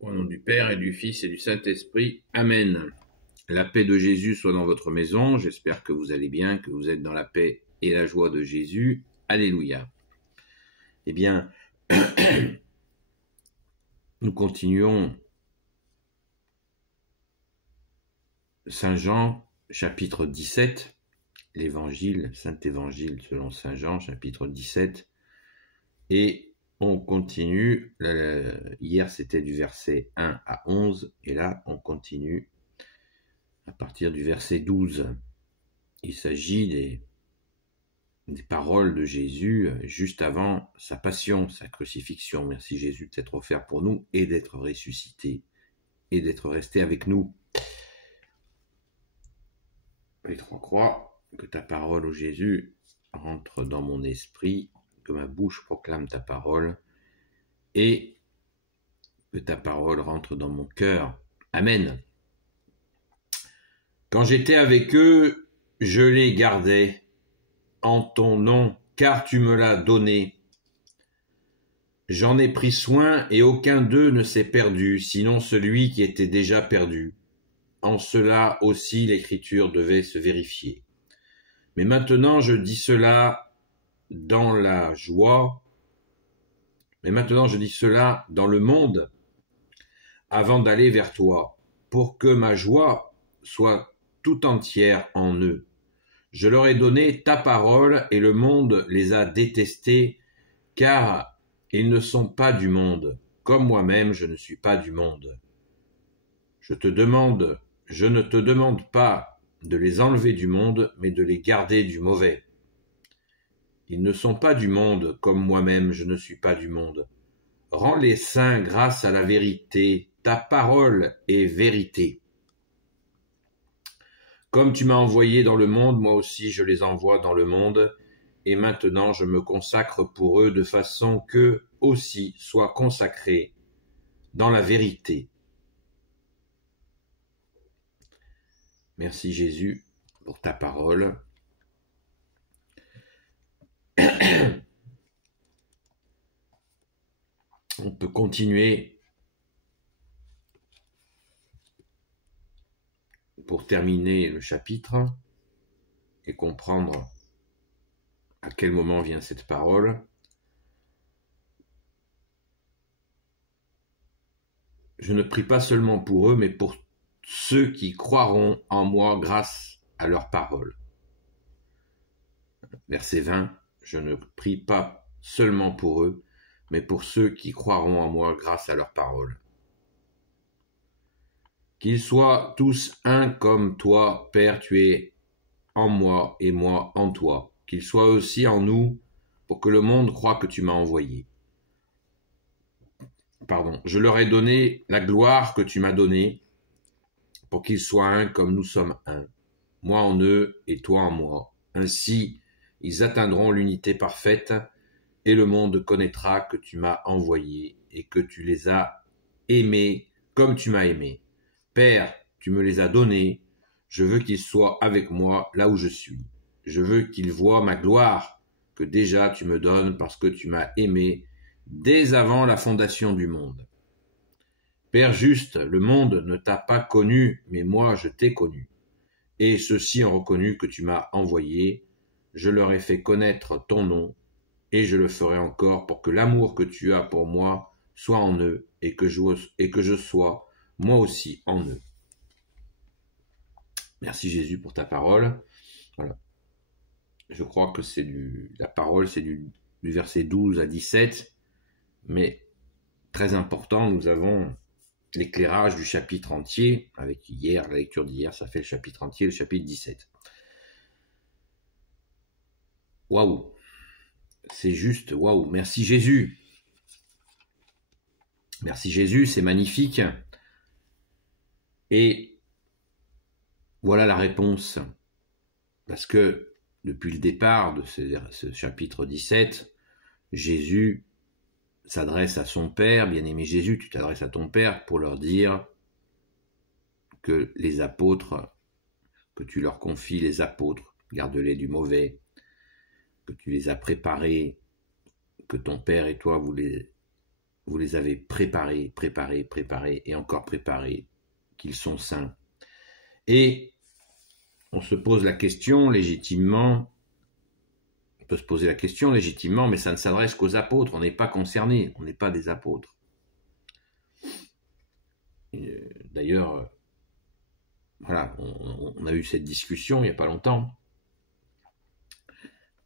Au nom du Père et du Fils et du Saint-Esprit. Amen. La paix de Jésus soit dans votre maison. J'espère que vous allez bien, que vous êtes dans la paix et la joie de Jésus. Alléluia. Eh bien, nous continuons Saint Jean, chapitre 17, l'évangile, Saint-Évangile selon Saint Jean, chapitre 17, et on continue, hier c'était du verset 1 à 11, et là on continue à partir du verset 12. Il s'agit des paroles de Jésus juste avant sa passion, sa crucifixion. Merci Jésus d'être offert pour nous et d'être ressuscité et d'être resté avec nous. Les trois croix, que ta parole, ô Jésus, rentre dans mon esprit, que ma bouche proclame ta parole, et que ta parole rentre dans mon cœur. Amen. Quand j'étais avec eux, je les gardais en ton nom, car tu me l'as donné. J'en ai pris soin, et aucun d'eux ne s'est perdu, sinon celui qui était déjà perdu. En cela aussi l'Écriture devait se vérifier. Mais maintenant je dis cela dans la joie, mais maintenant je dis cela dans le monde, avant d'aller vers toi, pour que ma joie soit tout entière en eux. Je leur ai donné ta parole, et le monde les a détestés, car ils ne sont pas du monde, comme moi-même je ne suis pas du monde. Je ne te demande pas de les enlever du monde, mais de les garder du mauvais. Ils ne sont pas du monde, comme moi-même je ne suis pas du monde. Rends-les saints grâce à la vérité, ta parole est vérité. Comme tu m'as envoyé dans le monde, moi aussi je les envoie dans le monde, et maintenant je me consacre pour eux de façon qu'eux aussi soient consacrés dans la vérité. Merci Jésus pour ta parole. On peut continuer pour terminer le chapitre et comprendre à quel moment vient cette parole. Je ne prie pas seulement pour eux, mais pour ceux qui croiront en moi grâce à leur parole. Verset 20, je ne prie pas seulement pour eux, mais pour ceux qui croiront en moi grâce à leur parole. Qu'ils soient tous un comme toi, Père, tu es en moi et moi en toi. Qu'ils soient aussi en nous, pour que le monde croie que tu m'as envoyé. Je leur ai donné la gloire que tu m'as donnée, pour qu'ils soient un comme nous sommes un, moi en eux et toi en moi. Ainsi, ils atteindront l'unité parfaite, et le monde connaîtra que tu m'as envoyé et que tu les as aimés comme tu m'as aimé. Père, tu me les as donnés, je veux qu'ils soient avec moi là où je suis. Je veux qu'ils voient ma gloire que déjà tu me donnes parce que tu m'as aimé dès avant la fondation du monde. Père juste, le monde ne t'a pas connu, mais moi je t'ai connu. Et ceux-ci ont reconnu que tu m'as envoyé. Je leur ai fait connaître ton nom, et je le ferai encore pour que l'amour que tu as pour moi soit en eux, et que je sois moi aussi en eux. Merci Jésus pour ta parole. Voilà. Je crois que la parole, c'est du verset 12 à 17, mais très important, nous avons l'éclairage du chapitre entier, avec la lecture d'hier, ça fait le chapitre entier, le chapitre 17. Waouh! C'est juste, waouh! Merci Jésus! Merci Jésus, c'est magnifique. Et voilà la réponse. Parce que depuis le départ de ce chapitre 17, Jésus s'adresse à son Père. Bien-aimé Jésus, tu t'adresses à ton Père pour leur dire que les apôtres, que tu leur confies les apôtres, garde-les du mauvais, que tu les as préparés, que ton Père et toi, vous vous les avez préparés et encore préparés, qu'ils sont saints. Et on se pose la question légitimement, on peut se poser la question légitimement, mais ça ne s'adresse qu'aux apôtres, on n'est pas concernés, on n'est pas des apôtres. D'ailleurs, voilà, on a eu cette discussion il n'y a pas longtemps.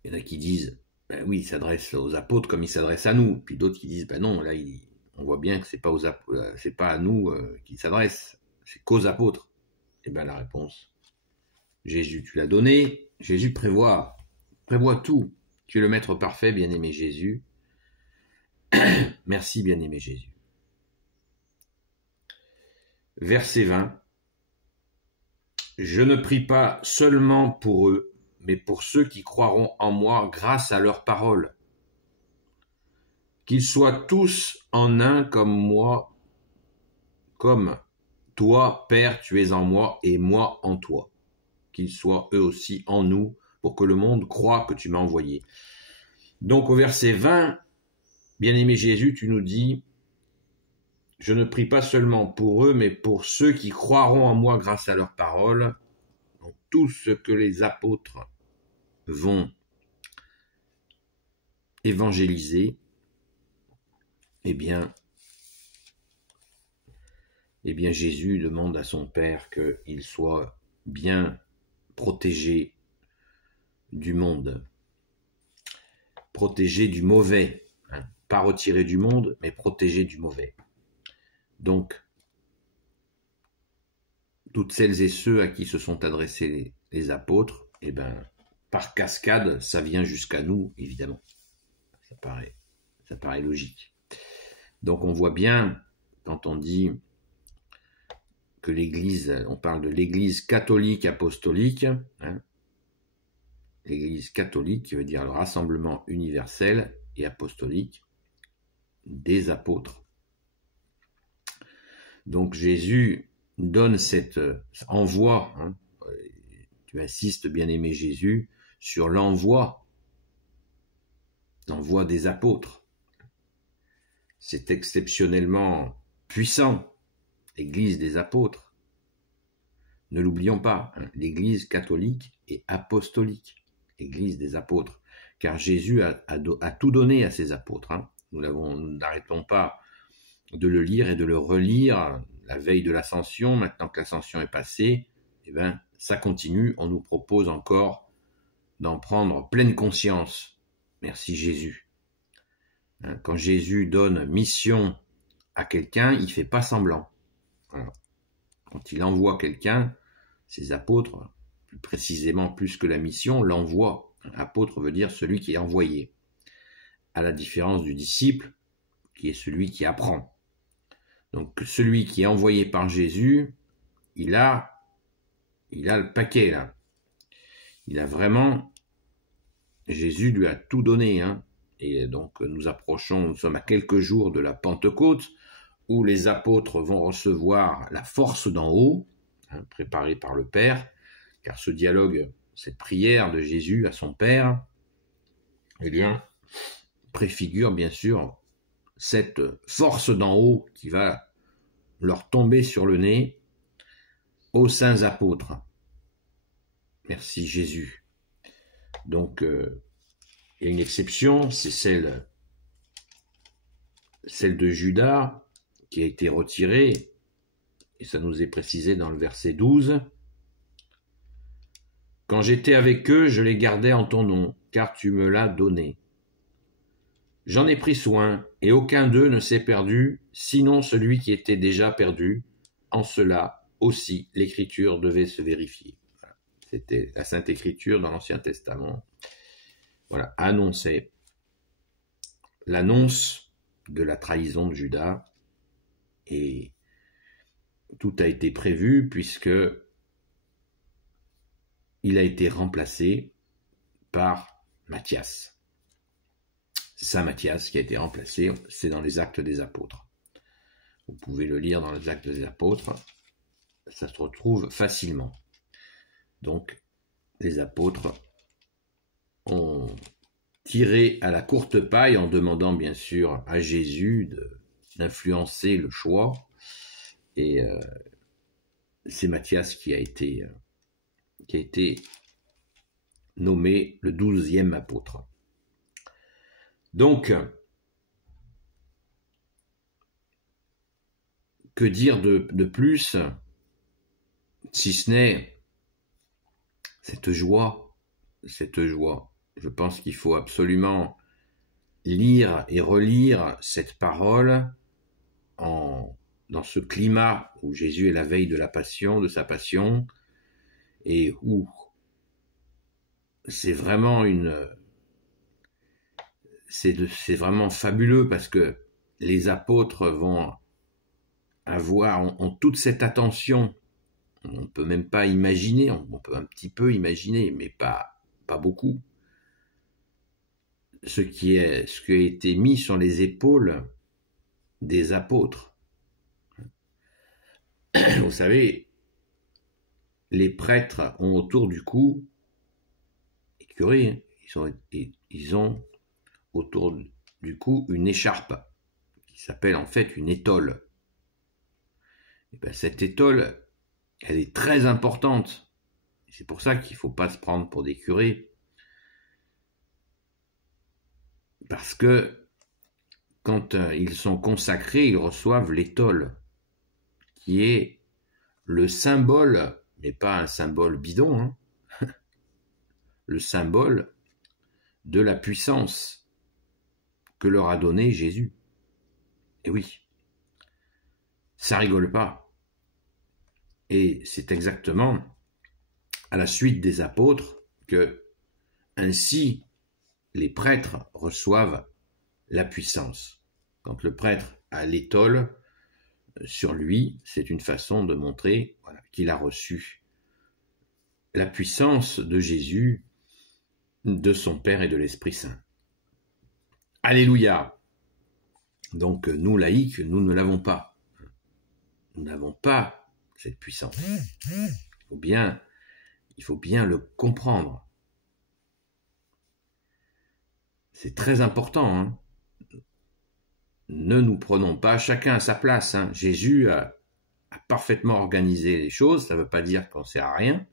Il y en a qui disent, ben oui, il s'adresse aux apôtres comme il s'adresse à nous. Puis d'autres qui disent, ben non, là, on voit bien que c'est pas à nous qu'il s'adresse, c'est qu'aux apôtres. Et bien la réponse, Jésus, tu l'as donné, Jésus prévoit tout. Tu es le maître parfait, bien-aimé Jésus. Merci, bien-aimé Jésus. Verset 20. Je ne prie pas seulement pour eux, mais pour ceux qui croiront en moi grâce à leur parole. Qu'ils soient tous en un comme moi, comme toi, Père, tu es en moi et moi en toi. Qu'ils soient eux aussi en nous, pour que le monde croie que tu m'as envoyé. Donc au verset 20, bien-aimé Jésus, tu nous dis, je ne prie pas seulement pour eux, mais pour ceux qui croiront en moi grâce à leur parole. Donc, tout ce que les apôtres vont évangéliser, eh bien Jésus demande à son Père qu'il soit bien protégé du monde, protégé du mauvais, hein, pas retiré du monde, mais protégé du mauvais. Donc, toutes celles et ceux à qui se sont adressés les apôtres, eh bien, par cascade, ça vient jusqu'à nous, évidemment. Ça paraît logique. Donc on voit bien, quand on dit que l'Église, on parle de l'Église catholique apostolique, hein, l'Église catholique qui veut dire le rassemblement universel et apostolique des apôtres. Donc Jésus donne cet envoi, hein, tu insistes, bien-aimé Jésus, sur l'envoi des apôtres. C'est exceptionnellement puissant, l'Église des apôtres. Ne l'oublions pas, hein, l'Église catholique et apostolique, l'Église des apôtres, car Jésus a tout donné à ses apôtres. Hein. Nous n'arrêtons pas de le lire et de le relire la veille de l'Ascension. Maintenant que l'Ascension est passée, eh ben, ça continue. On nous propose encore d'en prendre pleine conscience. Merci Jésus. Quand Jésus donne mission à quelqu'un, il ne fait pas semblant. Voilà. Quand il envoie quelqu'un, ses apôtres, plus précisément plus que la mission, l'envoi. Apôtre veut dire celui qui est envoyé. À la différence du disciple, qui est celui qui apprend. Donc celui qui est envoyé par Jésus, il a le paquet là. Il a vraiment, Jésus lui a tout donné, hein. Et donc nous sommes à quelques jours de la Pentecôte, où les apôtres vont recevoir la force d'en haut, hein, préparée par le Père, car ce dialogue, cette prière de Jésus à son Père, eh bien, préfigure bien sûr cette force d'en haut qui va leur tomber sur le nez aux saints apôtres. Merci Jésus. Donc, il y a une exception, c'est celle de Judas, qui a été retirée, et ça nous est précisé dans le verset 12. « Quand j'étais avec eux, je les gardais en ton nom, car tu me l'as donné. J'en ai pris soin, et aucun d'eux ne s'est perdu, sinon celui qui était déjà perdu. En cela aussi, l'Écriture devait se vérifier. » C'était la Sainte Écriture dans l'Ancien Testament. Voilà, annonçait l'annonce de la trahison de Judas, et tout a été prévu puisque il a été remplacé par Matthias. C'est Saint Matthias qui a été remplacé, c'est dans les Actes des Apôtres. Vous pouvez le lire dans les Actes des Apôtres, ça se retrouve facilement. Donc, les apôtres ont tiré à la courte paille en demandant bien sûr à Jésus influencé le choix. Et c'est Matthias qui a été nommé le 12e apôtre. Donc, que dire de plus, si ce n'est cette joie. Je pense qu'il faut absolument lire et relire cette parole dans ce climat où Jésus est la veille de sa passion, et où c'est vraiment c'est vraiment fabuleux, parce que les apôtres vont ont toute cette attention. On peut même pas imaginer, on peut un petit peu imaginer, mais pas beaucoup, ce qui a été mis sur les épaules des apôtres. Vous savez, les prêtres ont autour du cou, les curés, ils ont autour du cou une écharpe qui s'appelle en fait une étole. Et bien, cette étole, elle est très importante. C'est pour ça qu'il ne faut pas se prendre pour des curés. Parce que quand ils sont consacrés, ils reçoivent l'étole, qui est le symbole, mais pas un symbole bidon, hein, le symbole de la puissance que leur a donné Jésus. Et oui, ça rigole pas. Et c'est exactement à la suite des apôtres que ainsi les prêtres reçoivent la puissance. Quand le prêtre a l'étole sur lui, c'est une façon de montrer qu'il a reçu la puissance de Jésus, de son Père et de l'Esprit Saint. Alléluia! Donc nous, laïcs, nous ne l'avons pas. Nous n'avons pas cette puissance. Il faut bien le comprendre. C'est très important. Hein. Ne nous prenons pas chacun à sa place. Hein. Jésus a parfaitement organisé les choses. Ça ne veut pas dire qu'on ne sert à rien.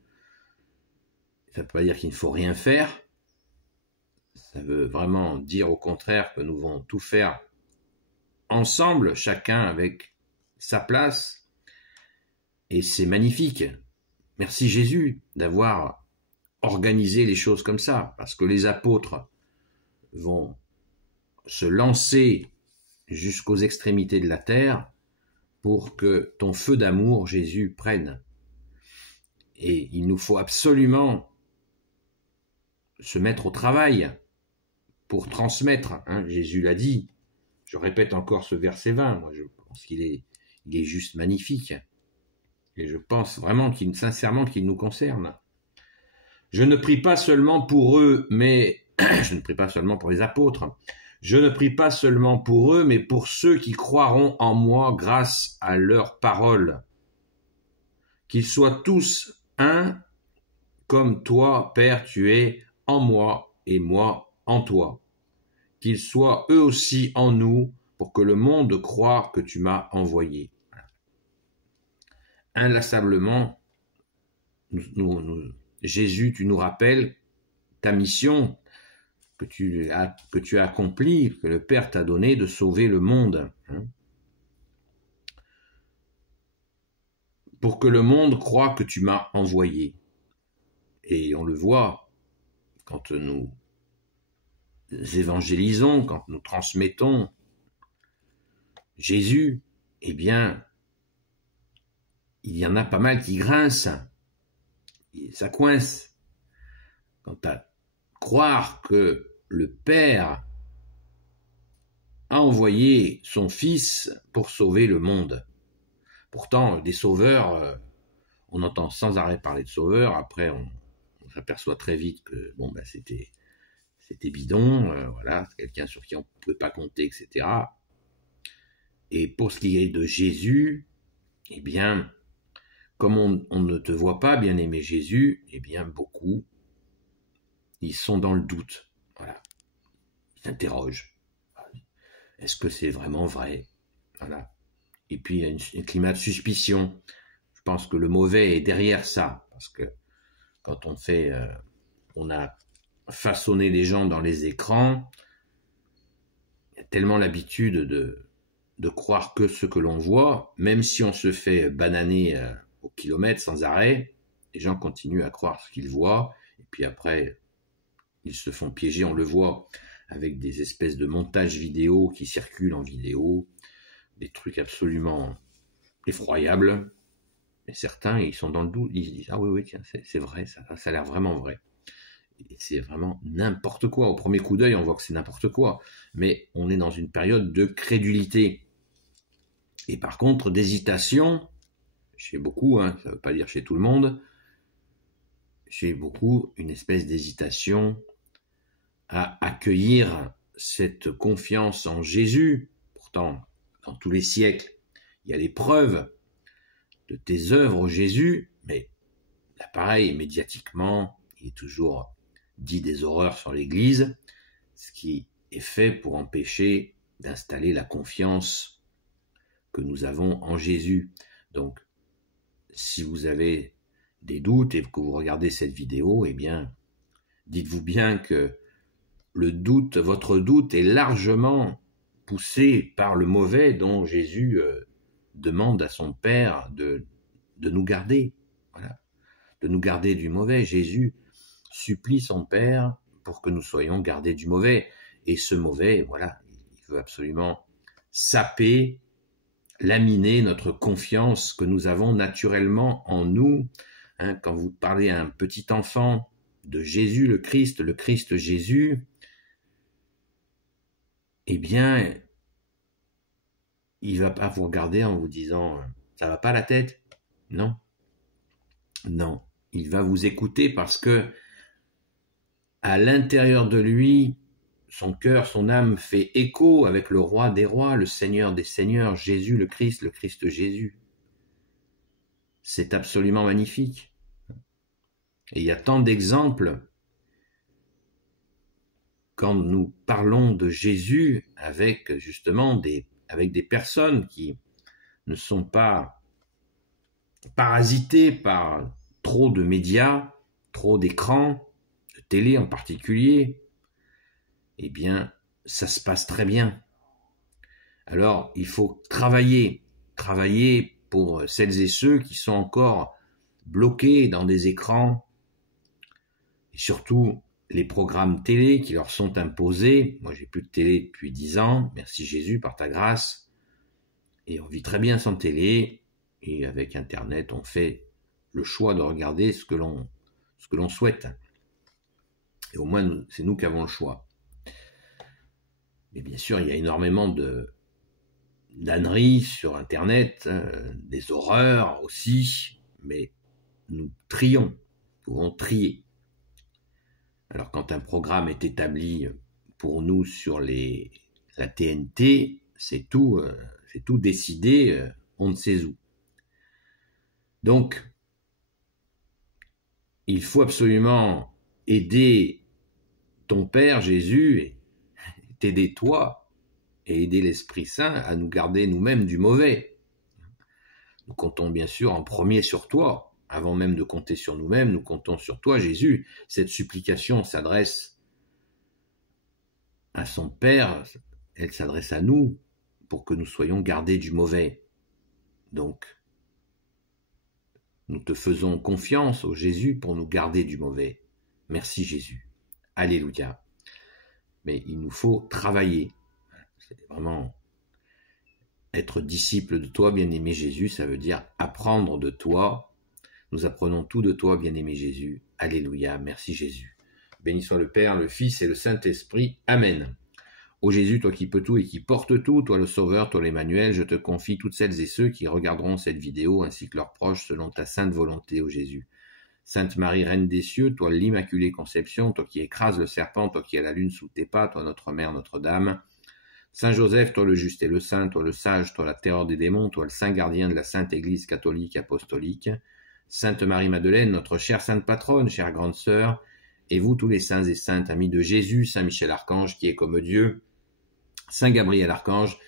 Ça ne veut pas dire qu'il ne faut rien faire. Ça veut vraiment dire au contraire que nous devons tout faire ensemble, chacun avec sa place. Et c'est magnifique. Merci Jésus d'avoir organisé les choses comme ça, parce que les apôtres vont se lancer jusqu'aux extrémités de la terre pour que ton feu d'amour, Jésus, prenne. Et il nous faut absolument se mettre au travail pour transmettre. Hein, Jésus l'a dit. Je répète encore ce verset 20. Moi, je pense qu'il est juste magnifique. Et je pense vraiment sincèrement qu'il nous concerne. Je ne prie pas seulement pour eux, mais je ne prie pas seulement pour les apôtres. Je ne prie pas seulement pour eux, mais pour ceux qui croiront en moi grâce à leur parole. Qu'ils soient tous un, comme toi, Père, tu es en moi et moi en toi. Qu'ils soient eux aussi en nous, pour que le monde croie que tu m'as envoyé. Inlassablement, Jésus, tu nous rappelles ta mission que tu as accomplie, que le Père t'a donné de sauver le monde. Hein, pour que le monde croie que tu m'as envoyé. Et on le voit quand nous évangélisons, quand nous transmettons Jésus, eh bien, il y en a pas mal qui grincent. Et ça coince. Quant à croire que le Père a envoyé son Fils pour sauver le monde. Pourtant, des sauveurs, on entend sans arrêt parler de sauveurs. Après, on s'aperçoit très vite que c'était bidon. Voilà, quelqu'un sur qui on ne peut pas compter, etc. Et pour ce qui est de Jésus, eh bien, comme on ne te voit pas, bien-aimé Jésus, eh bien, beaucoup, ils sont dans le doute. Voilà. Ils s'interrogent. Est-ce que c'est vraiment vrai ? Voilà. Et puis, il y a un climat de suspicion. Je pense que le mauvais est derrière ça. Parce que quand on a façonné les gens dans les écrans, il y a tellement l'habitude de croire que ce que l'on voit, même si on se fait bananer au kilomètre sans arrêt, les gens continuent à croire ce qu'ils voient. Et puis après, ils se font piéger, on le voit, avec des espèces de montages vidéo qui circulent en vidéo, des trucs absolument effroyables. Et certains, ils sont dans le doute, ils se disent « Ah oui, oui, tiens, c'est vrai, ça a l'air vraiment vrai. » Et c'est vraiment n'importe quoi. Au premier coup d'œil, on voit que c'est n'importe quoi. Mais on est dans une période de crédulité. Et par contre, d'hésitation, chez beaucoup, ça ne veut pas dire chez tout le monde, chez beaucoup, une espèce d'hésitation à accueillir cette confiance en Jésus. Pourtant, dans tous les siècles, il y a les preuves de tes œuvres, Jésus, mais là, pareil, médiatiquement, il est toujours dit des horreurs sur l'Église, ce qui est fait pour empêcher d'installer la confiance que nous avons en Jésus. Donc, si vous avez des doutes et que vous regardez cette vidéo, eh bien, dites-vous bien que votre doute est largement poussé par le mauvais dont Jésus demande à son Père de nous garder. Voilà. De nous garder du mauvais. Jésus supplie son Père pour que nous soyons gardés du mauvais. Et ce mauvais, voilà, il veut absolument saper, laminer notre confiance que nous avons naturellement en nous. Quand vous parlez à un petit enfant de Jésus le Christ Jésus, eh bien, il ne va pas vous regarder en vous disant « ça va pas la tête ?» Non. Non. Il va vous écouter parce que à l'intérieur de lui, son cœur, son âme fait écho avec le roi des rois, le Seigneur des seigneurs, Jésus le Christ Jésus. C'est absolument magnifique. Et il y a tant d'exemples quand nous parlons de Jésus avec justement avec des personnes qui ne sont pas parasitées par trop de médias, trop d'écrans, de télé en particulier, eh bien, ça se passe très bien. Alors, il faut travailler pour celles et ceux qui sont encore bloqués dans des écrans, et surtout les programmes télé qui leur sont imposés. Moi, j'ai plus de télé depuis 10 ans, merci Jésus par ta grâce, et on vit très bien sans télé, et avec Internet, on fait le choix de regarder ce que l'on souhaite. Et au moins, c'est nous qui avons le choix. Mais bien sûr, il y a énormément d'âneries sur Internet, des horreurs aussi, mais nous trions, nous pouvons trier. Alors quand un programme est établi pour nous sur la TNT, c'est tout décidé, on ne sait où. Donc, il faut absolument aider ton Père Jésus, et t'aider toi, et aider l'Esprit Saint à nous garder nous-mêmes du mauvais. Nous comptons bien sûr en premier sur toi. Avant même de compter sur nous-mêmes, nous comptons sur toi, Jésus. Cette supplication s'adresse à son Père, elle s'adresse à nous pour que nous soyons gardés du mauvais. Donc, nous te faisons confiance, ô Jésus, pour nous garder du mauvais. Merci Jésus. Alléluia. Mais il nous faut travailler. C'est vraiment être disciple de toi, bien-aimé Jésus, ça veut dire apprendre de toi. Nous apprenons tout de toi, bien-aimé Jésus. Alléluia, merci Jésus. Béni soit le Père, le Fils et le Saint-Esprit. Amen. Ô Jésus, toi qui peux tout et qui portes tout, toi le Sauveur, toi l'Emmanuel, je te confie toutes celles et ceux qui regarderont cette vidéo ainsi que leurs proches selon ta sainte volonté, ô Jésus. Sainte Marie, Reine des cieux, toi l'Immaculée Conception, toi qui écrases le serpent, toi qui as la lune sous tes pas, toi notre Mère, Notre-Dame. Saint Joseph, toi le juste et le saint, toi le sage, toi la terreur des démons, toi le saint gardien de la Sainte Église catholique apostolique. Sainte Marie-Madeleine, notre chère sainte patronne, chère grande sœur, et vous tous les saints et saintes, amis de Jésus, Saint Michel Archange, qui est comme Dieu, Saint Gabriel Archange,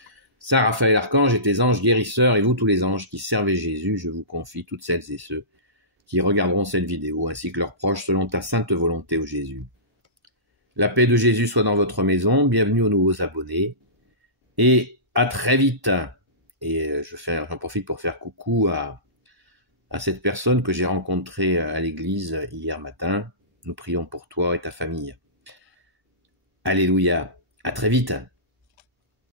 Saint Raphaël Archange et tes anges guérisseurs, et vous tous les anges qui servez Jésus, je vous confie toutes celles et ceux qui regarderont cette vidéo, ainsi que leurs proches, selon ta sainte volonté, ô Jésus. La paix de Jésus soit dans votre maison, bienvenue aux nouveaux abonnés, et à très vite. Et j'en profite pour faire coucou à cette personne que j'ai rencontrée à l'église hier matin. Nous prions pour toi et ta famille. Alléluia, à très vite.